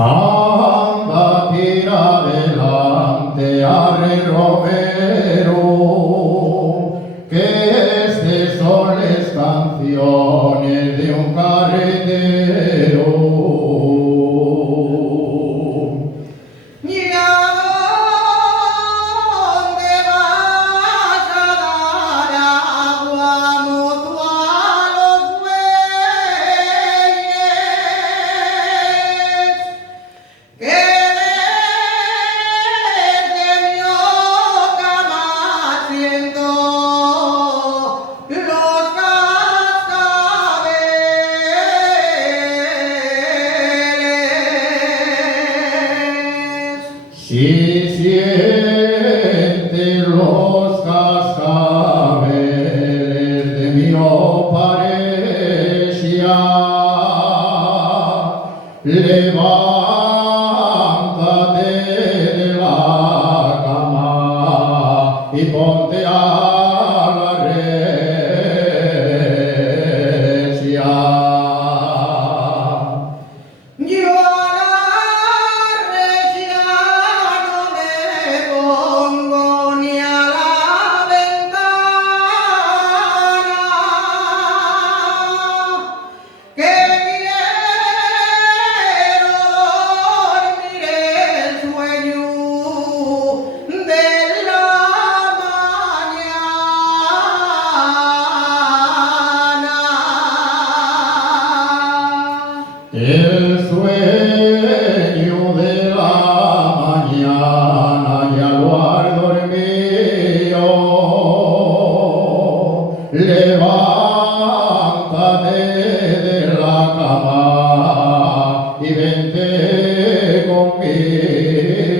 Anda, tira adelante, arre Romero, que este son las canciones de un carretero. Si sientes los cascabeles de mi oparesia, levántate de la cama y ponte a la recia. El sueño de la mañana ya lo has dormido. Levántate de la cama y vente conmigo.